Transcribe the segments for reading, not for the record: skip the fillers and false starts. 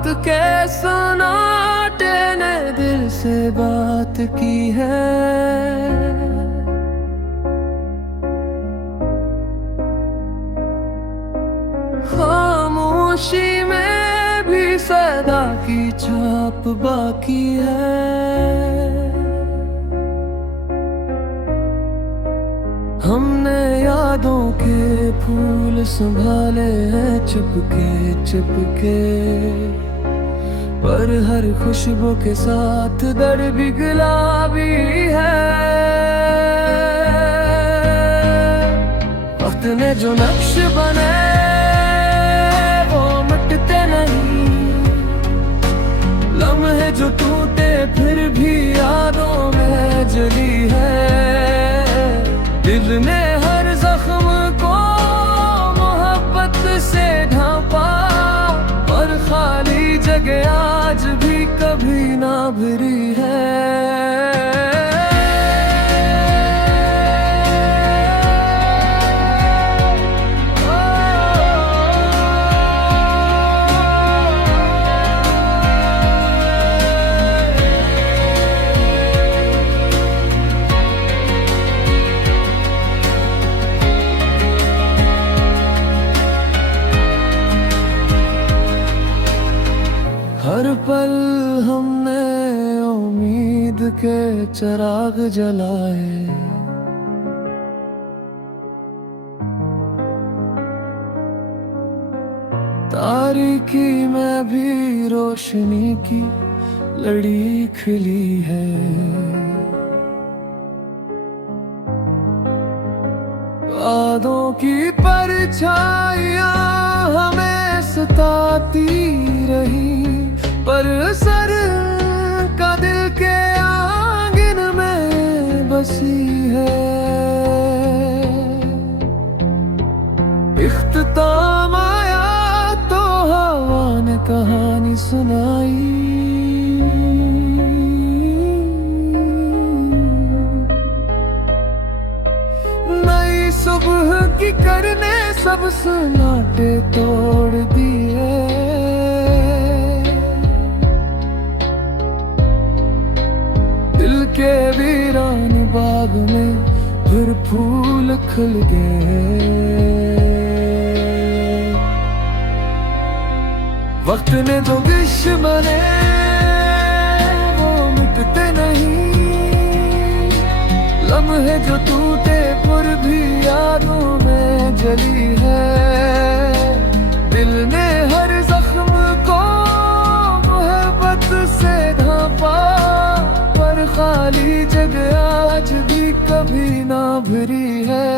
रात के सन्नाटे ने दिल से बात की है। खामोशी में भी सदा की छाप बाकी है। हमने यादों के फूल संभाले हैं चुपके चुपके, पर हर खुशबू के साथ दर्द भी गुलाबी है। वक्त ने जो नक्श बने वो मिटते नहीं, लम्हे जो टूटे फिर भी यादों में जली है। दिल ने हर जख्म को मोहब्बत से ढांपा, पर खाली जगह आज भी कभी ना भरी है। हर पल हमने उम्मीद के चिराग जलाए, तारीकी में भी रोशनी की लड़ी खिली है। वादों की परछाइयां हमें सताती रही, पर सर का दिल के आंगन में बसी है। इख्तिताम आया तो हवा ने कहानी सुनाई, नई सुबह की करने सब सन्नाटे तोड़ दिए। दिल के वीरान बाग में फिर फूल खिल गए। वक्त ने जो दुश्मने वो मिटते नहीं, लम्हे जो टूटे पर भी यादों में जली है। दिल ने हर जख्म को मोहब्बत से ढांपा, पर खाली जगह आज भी कभी ना भरी है।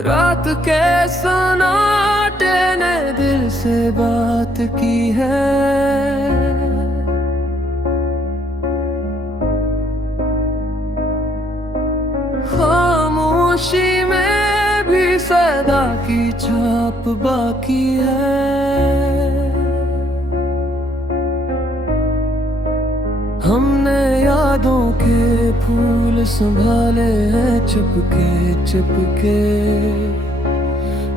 रात के सन्नाटे ने दिल से बात की है। खामोशी में भी सदा की छाप बाकी है। हमने यादों के फूल संभाले हैं चुपके चुपके,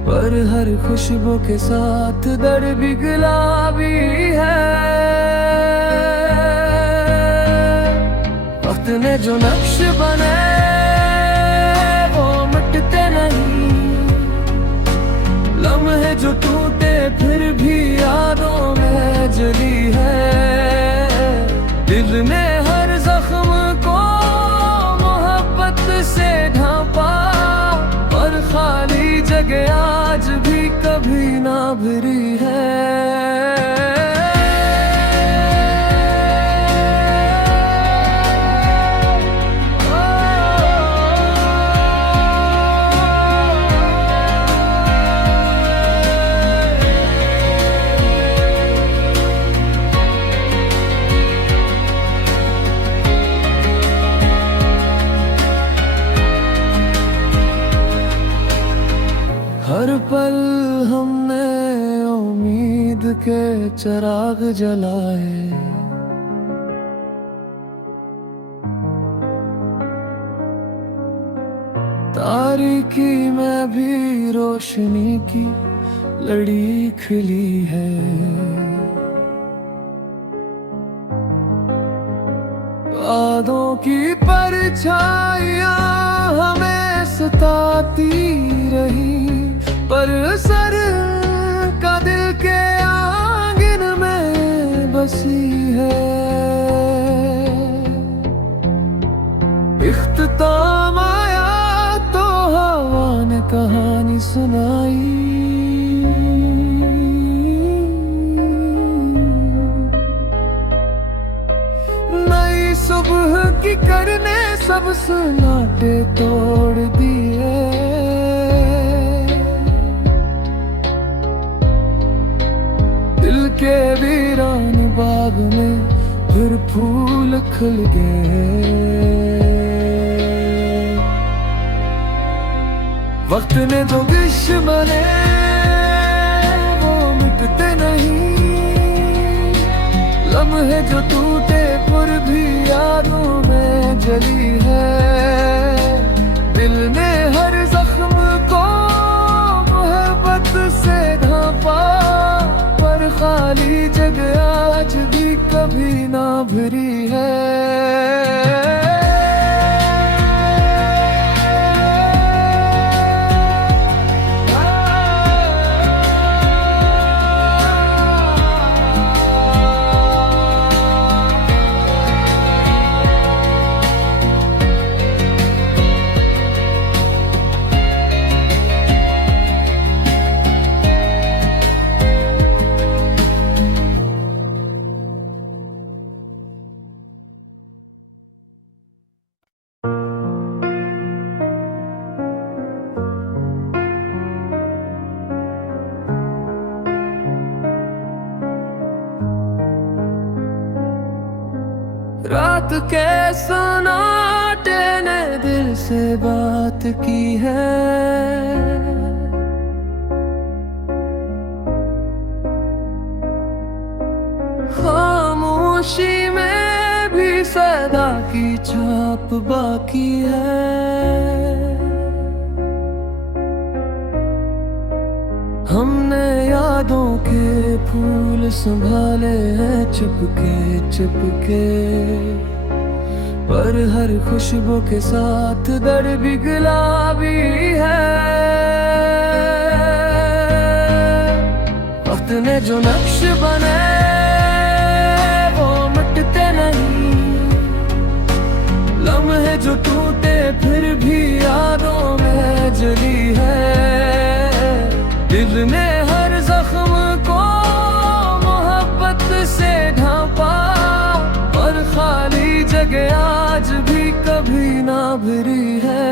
पर हर खुशबू के साथ दर्द भी गुलाबी है। वक्त ने जो नक्श बने वो मिटते नहीं, लम्हे जो टूटे फिर भी यादों में जली है। दिल ने हर जख्म को मोहब्बत से ढांपा, पर खाली जगह आज भी कभी ना भरी है। के चिराग जलाए। तारीकी में भी रोशनी की लड़ी खिली है। वादों की परछाइयां हमें सताती रही, पर सर का दिल के आंगन में बसी है। इख्तिताम आया तो हवा ने कहानी सुनाई। नई सुबह की करने सब सन्नाटे तोड़ दिए। दिल के वीरान बाग में फिर फूल खिल गए। वक्त ने जो दुश्मने वो मिटते नहीं। लम्हे जो टूटे पर भी यादों में जली है। दिल ने हर जख्म को मोहब्बत से ढांपा, पर खाली जगह आज भी कभी ना भरी है। रात के सन्नाटे ने दिल से बात की है। खामोशी में भी सदा की छाप बाकी है। हमने यादों के फूल संभाले हैं चुपके चुपके, पर हर खुशबू के साथ दर्द भी गुलाबी है। वक्त ने जो नक्श बने वो मिटते नहीं। लम्हे जो टूटे फिर भी यादों में जली है। दिल ने हर जख्म को मोहब्बत से ढांपा, और खाली जगह आज भी कभी ना भरी है।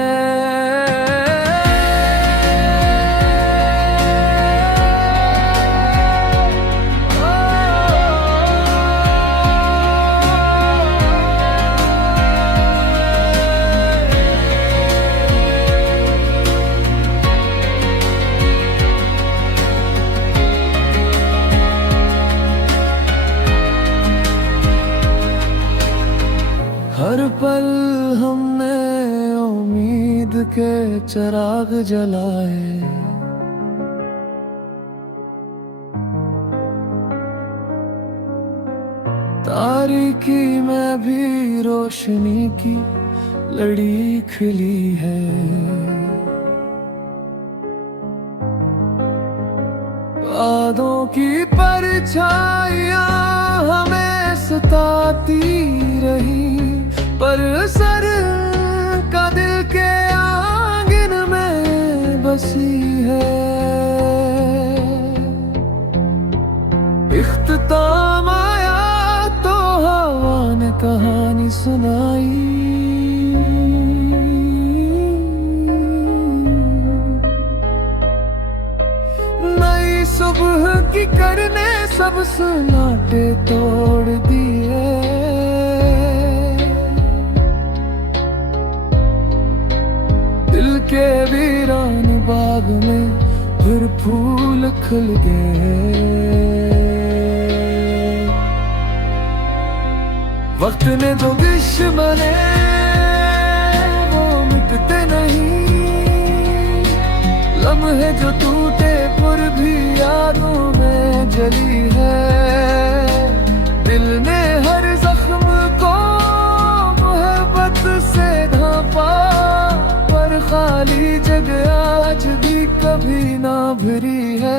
हर पल हमने उम्मीद के चिराग जलाए। तारीकी में भी रोशनी की लड़ी खिली है। वादों की परछाइयां हमें सताती रही, पर सर का दिल के आंगन में बसी है। इख्तिताम आया तो हवा ने कहानी सुनाई। नई सुबह की करने सब सन्नाटे तोड़ दिए। के वीरान बाग में फिर फूल खिल गए। वक्त ने जो दुश्मने वो मिटते नहीं, लम्हे जो टूटे पर भी यादों में जली है। दिल ने हर जख्म को मोहब्बत से ढांपा, पर खाली जगह आज भी कभी ना भरी है।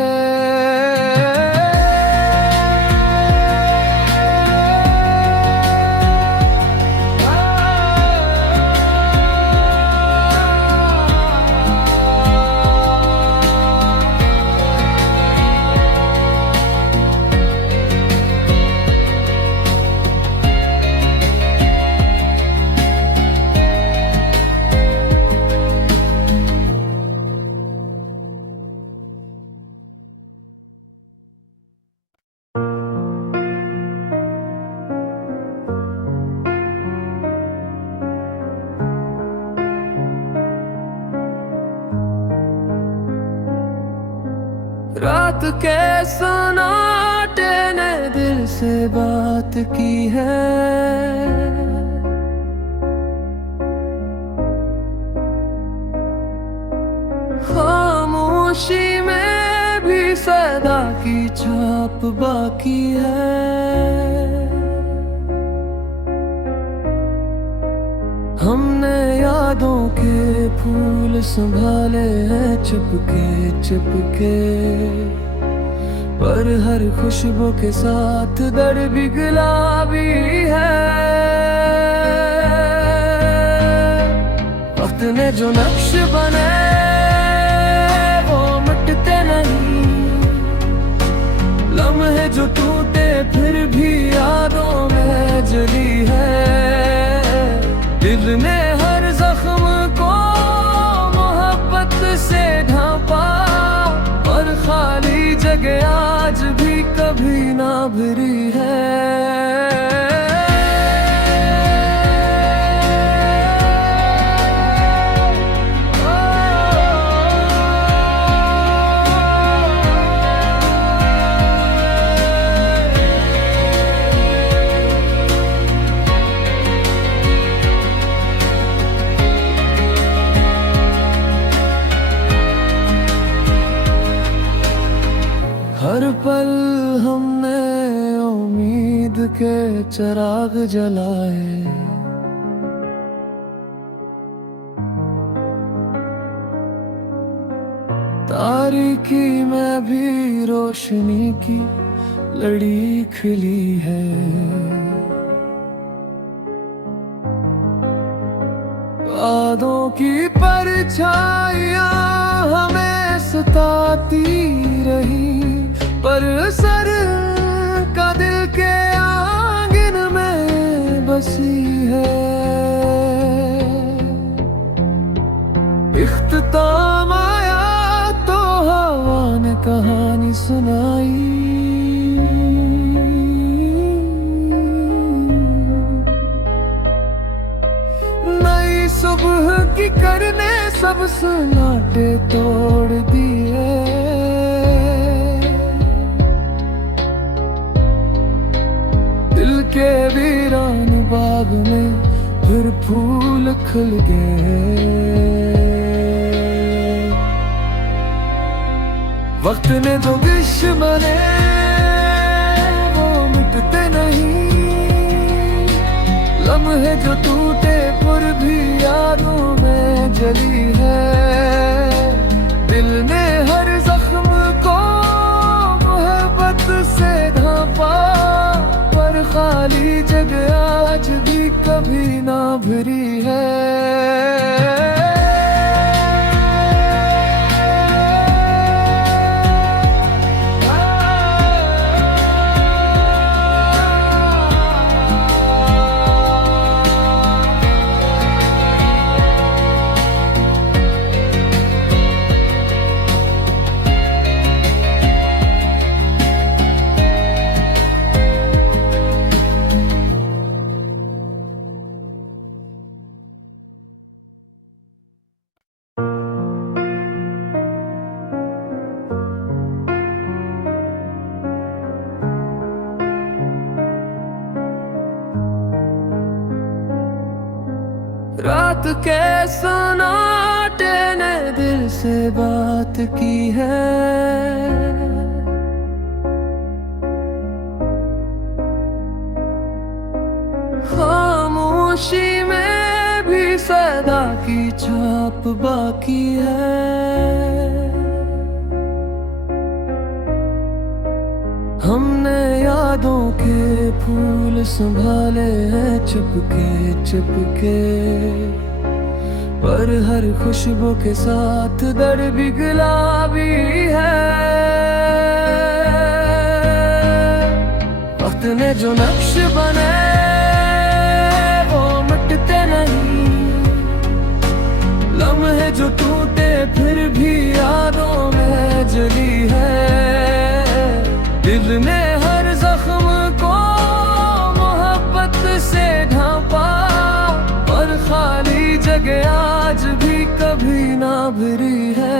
रात के सन्नाटे ने दिल से बात की है, खामोशी में भी सदा की छाप बाकी है। हमने यादों के फूल संभाले हैं चुपके चुपके, पर हर खुशबू के साथ दर्द भी गुलाबी है। वक्त ने जो नक्श बने वो मिटते नहीं, लम्हे जो टूटे फिर भी यादों में जली है। दिल ने हर जख्म को मोहब्बत से ढांपा, पर खाली जगह आज भी कभी ना भरी है। हर पल हमने उम्मीद के चिराग जलाए, तारीकी में भी रोशनी की लड़ी खिली है। यादों की परछाइयां हमें सताती रही, पर सर का दिल के आंगन में बसी है। इख्तिताम आया तो हवा ने कहानी सुनाई, नई सुबह की करने सब सन्नाटे तोड़ दिए। दिल के वीरान बाग में फिर फूल खिल गए। वक्त ने जो दुश्मने वो मिटते नहीं, लम्हे जो टूटे पर भी यादों में जली है। दिल ने हर जख्म को मोहब्बत से ढांपा, पर खाली जगह आज भी कभी ना भरी है। रात के सन्नाटे ने दिल से बात की है। खामोशी में भी सदा की छाप बाकी है। हमने यादों के फूल संभाले हैं चुपके चुपके, पर हर खुशबू के साथ दर्द भी गुलाबी है। वक्त ने जो नक्श बने वो मिटते नहीं, लम्हे जो टूटे फिर भी यादों में जली है। दिल ने हर जख्म को मोहब्बत से ढांपा, पर खाली जगह आज भी कभी ना भरी है।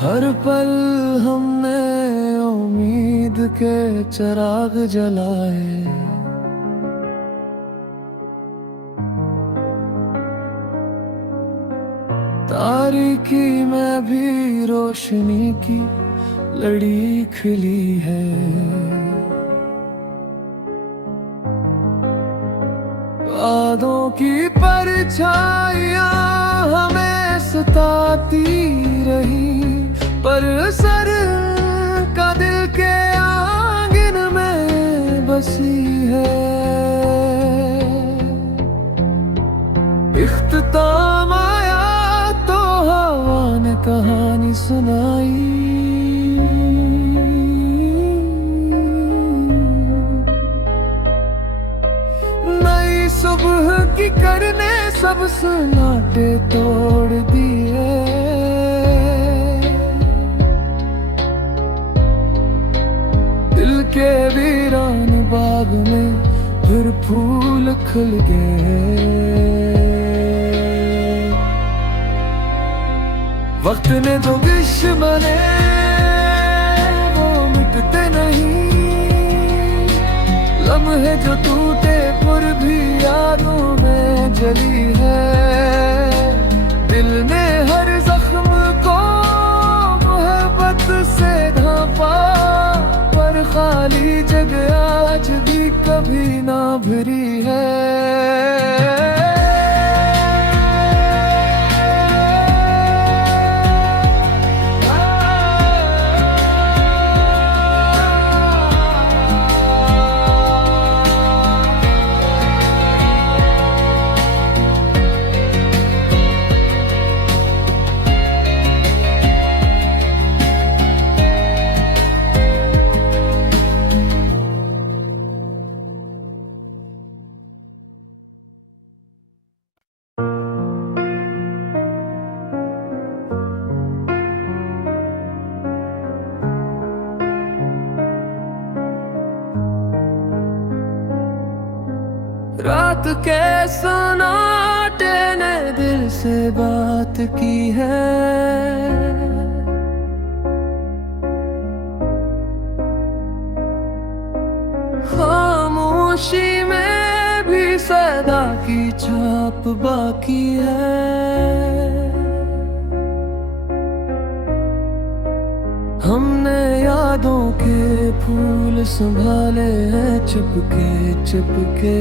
हर पल हमने उम्मीद के चिराग जलाए, तारीकी में भी रोशनी की लड़ी खिली है। वादों की परछाइयां हमें सताती रही, पर सर का दिल के आंगन में बसी है। इख्तिताम आया तो हवा ने कहानी सुनाई, नई सुबह की करने सब सन्नाटे तोड़ दिए। के वीरान बाग में फिर फूल खिल गए। वक्त ने जो विश बने वो मिटते नहीं, लम्हे जो टूटे पर भी यादों में जली है। दिल ने हर जख्म को मोहब्बत से ढांपा, पर खाली जगह आज भी कभी ना भरी है। रात के सन्नाटे ने दिल से बात की है। खामोशी में भी सदा की छाप बाकी है। हमने यादों के फूल संभाले हैं चुपके चुपके,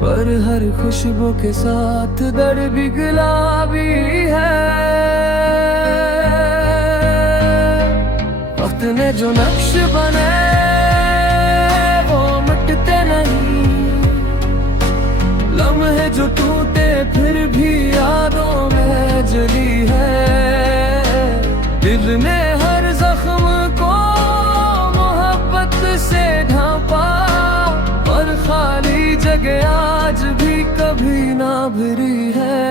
पर हर खुशबू के साथ दर्द भी गुलाबी है। वक्त ने जो नक्श बने वो मिटते नहीं, लम्हे जो टूटे फिर भी यादों में जली है। दिल ने हर जख्म को मोहब्बत से ढांपा, पर खाली जगह आज भी कभी ना भरी है।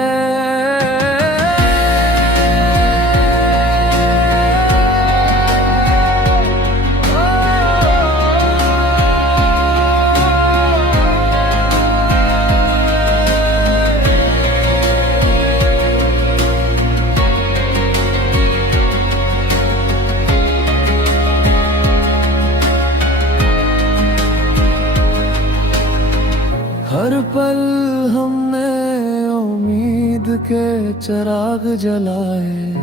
के चिराग जलाए।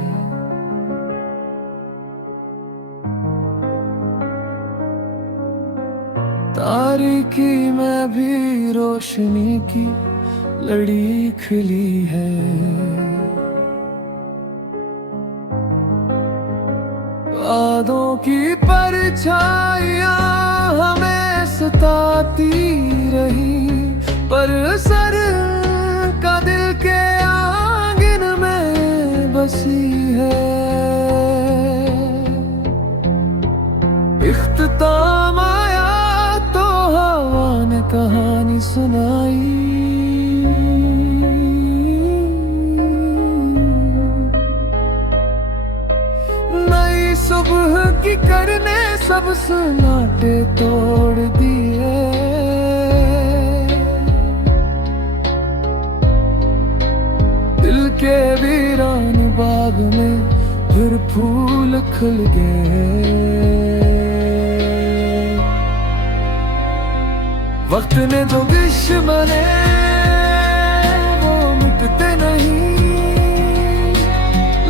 तारीकी में भी रोशनी की लड़ी खिली है। वादों की परछाइयां हमें सताती रही, पर सर का दिल के आंगन में बसी है। इख्तिताम आया तो हवा ने कहानी सुनाई। नई सुबह की करने सब सन्नाटे तोड़ दिए। दिल के वीरान बाग में फिर फूल खिल गए। वक्त ने जो दुश्मने वो मिटते नहीं।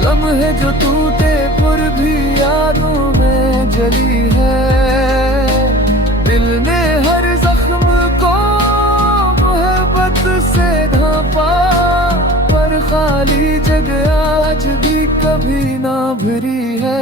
लम्हे जो टूटे पर भी यादों में जली है। दिल ने हर जख्म को मोहब्बत से ढांपा, पर खाली जगह आज भी कभी ना भरी है।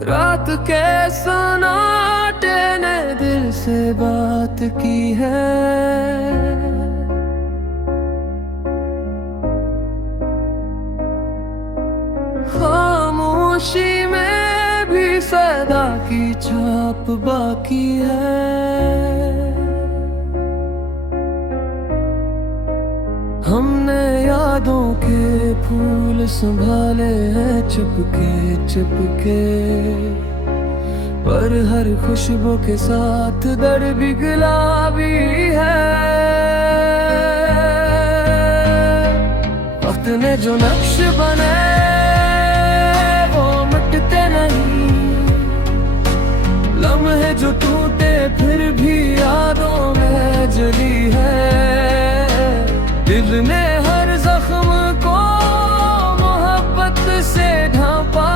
रात के सन्नाटे ने दिल से बात की है। खामोशी में भी सदा की छाप बाकी है। हमने यादों के फूल संभाले हैं चुपके चुपके, पर हर खुशबू के साथ दर्द भी गुलाबी है। वक्त ने जो नक्श बने वो मिटते नहीं। लम्हे जो टूटे फिर भी यादों में जली है। दिल ने हर जख्म को मोहब्बत से ढांपा,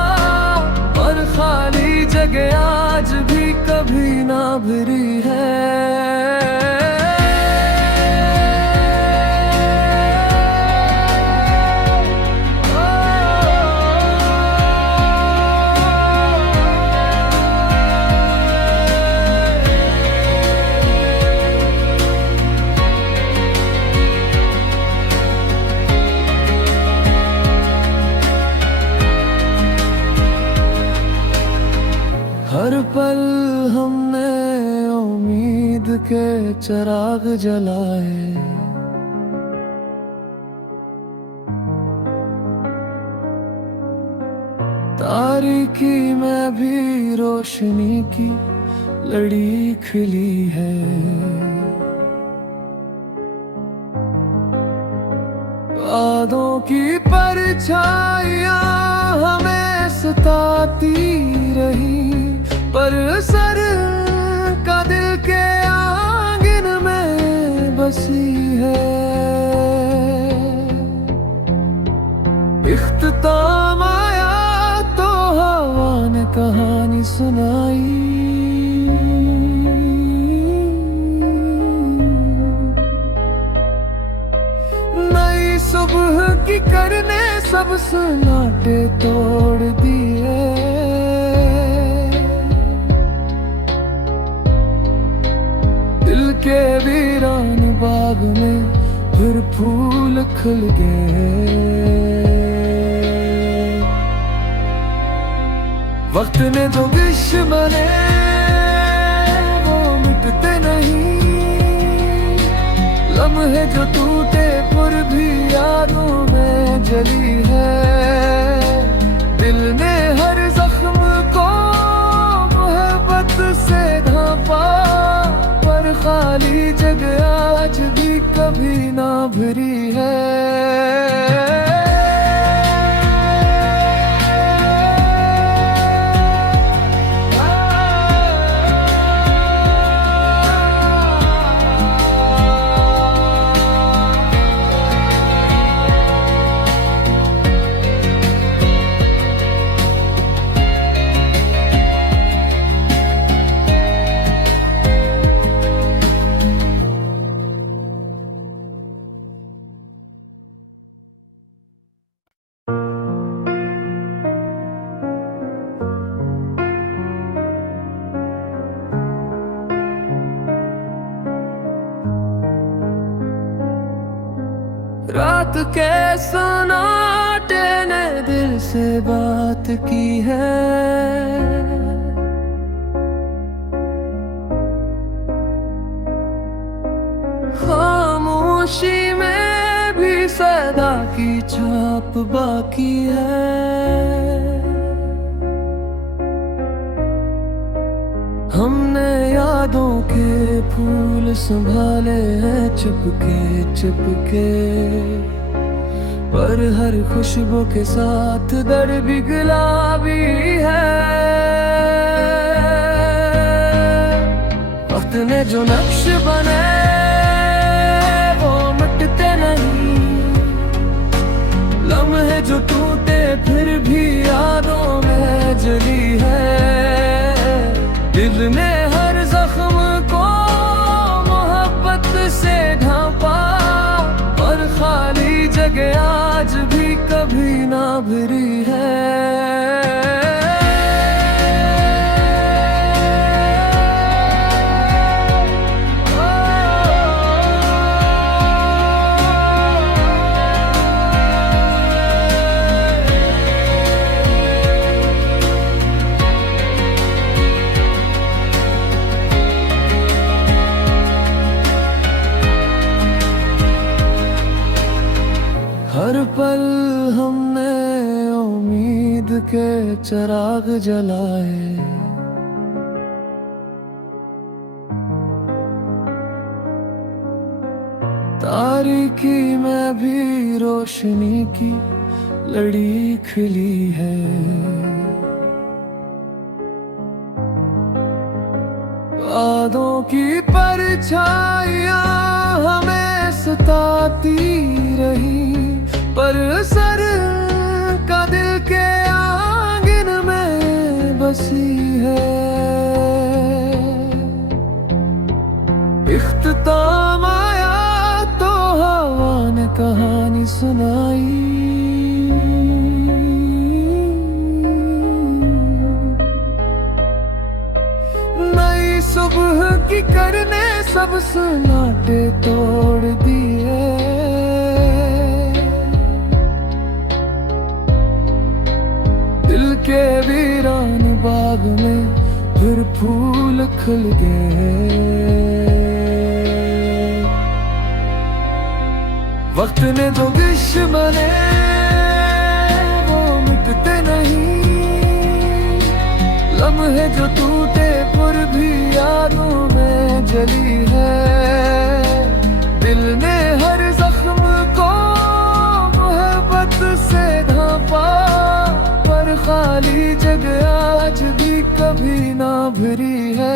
और खाली जगह आज भी कभी ना भरी है। हर पल हमने उम्मीद के चिराग जलाए। तारीकी में भी रोशनी की लड़ी खिली है। वादों की परछाइयां हमें सताती रही, पर सर का दिल के आंगन में बसी है। इख्तिताम आया तो हवा ने कहानी सुनाई। नई सुबह की करने सब सन्नाटे तोड़ दिए। के वीरान बाग में फिर फूल खिल गए। वक्त ने जो दुश्मने वो मिटते नहीं, लम्हे जो टूटे पर भी यादों में जली है। दिल ने हर जख्म को मोहब्बत से ढांपा, पर खाली जगह आज भी कभी ना भरी है। रात के सन्नाटे ने दिल से बात की है, खामोशी में भी सदा की छाप बाकी है। हमने यादों के फूल संभाले हैं चुपके चुपके, पर हर खुशबू के साथ दर्द भी गुलाबी है। वक्त ने जो नक्श बने वो मिटते नहीं, लम्हे जो टूटे फिर भी यादों में जली है। दिल ने हर जख्म को मोहब्बत से ढांपा, पर खाली जगह आज भी कभी ना भरी है। हर पल हमने उम्मीद के चिराग जलाए, तारीकी में भी रोशनी की लड़ी खिली है। वादों की परछाइयां हमें सताती रही, पर सर का दिल के आंगन में बसी है। इख्तिताम आया तो हवा ने कहानी सुनाई, नई सुबह की करने सब सन्नाटे तोड़ दिए। दिल के वीरान बाग में फिर फूल खिल गए। वक्त ने जो दुश्मने वो मिटते नहीं, लम्हे जो टूटे पर भी यादों में जली है। दिल ने हर जख्म को मोहब्बत से ढांपा, पर खाली जगह आज भी कभी ना भरी है।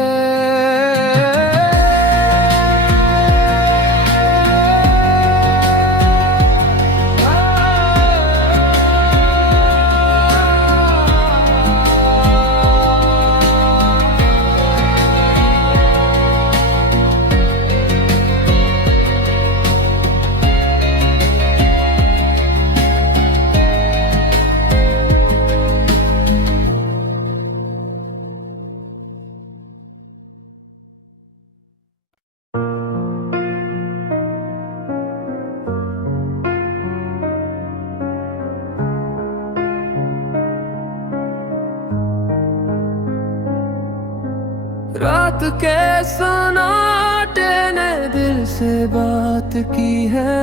रात के सन्नाटे ने दिल से बात की है।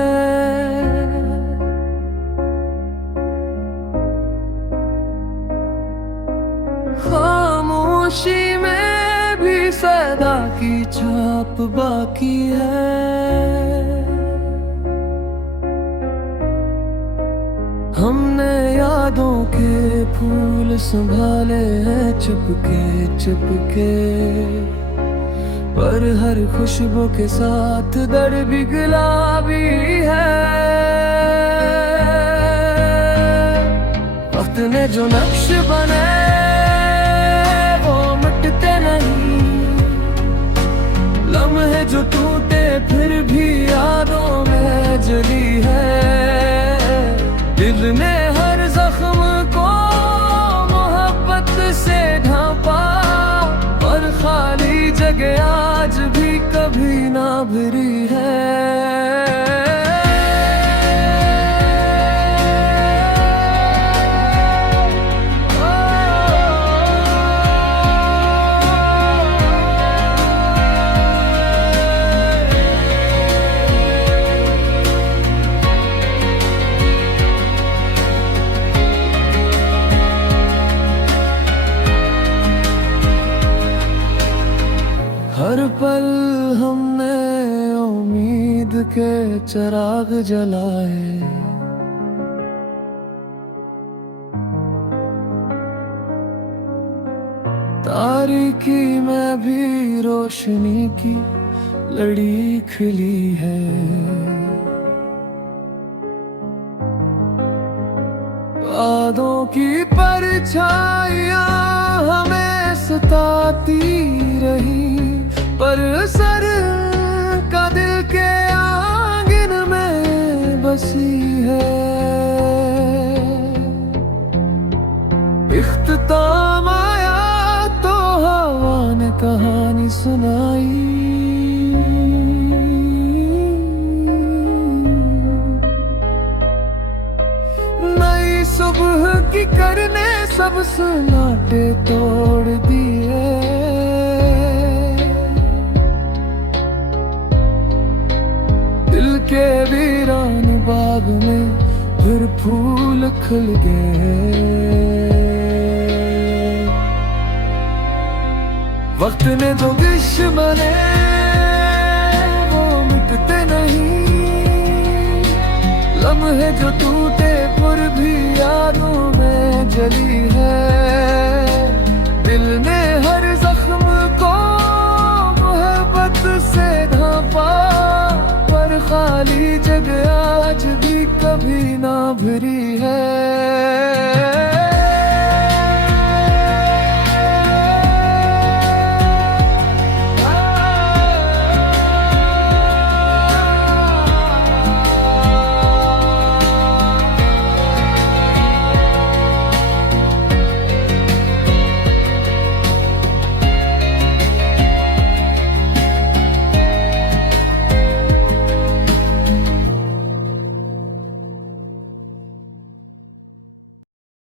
खामोशी में भी सदा की छाप बाकी है। हमने यादों के फूल संभाले हैं चुपके चुपके, पर हर खुशबू के साथ दर्द भी गुलाबी है। वक्त ने जो नक्श बने वो मिटते नहीं, लम्हे जो टूटे फिर भी यादों में जली है। दिल ने हर जख्म को मोहब्बत से ढांपा, पर खाली जगह आज भी कभी ना भरी है। हर पल हमने उम्मीद के चिराग जलाए, तारीकी में भी रोशनी की लड़ी खिली है। वादों की परछाइयां हमें सताती रही, पर सर का दिल के आंगन में बसी है। इख्तिताम आया तो हवा ने कहानी सुनाई, नई सुबह की करने सब सन्नाटे तोड़ दिए। के वीरान बाग में फिर फूल खिल गए। वक्त ने जो दुश्मने वो मिटते नहीं, लम्हे जो टूटे पर भी यादों में जली है। दिल ने हर जख्म को मोहब्बत से ढांपा, पर खाली जगह आज भी कभी ना भरी है।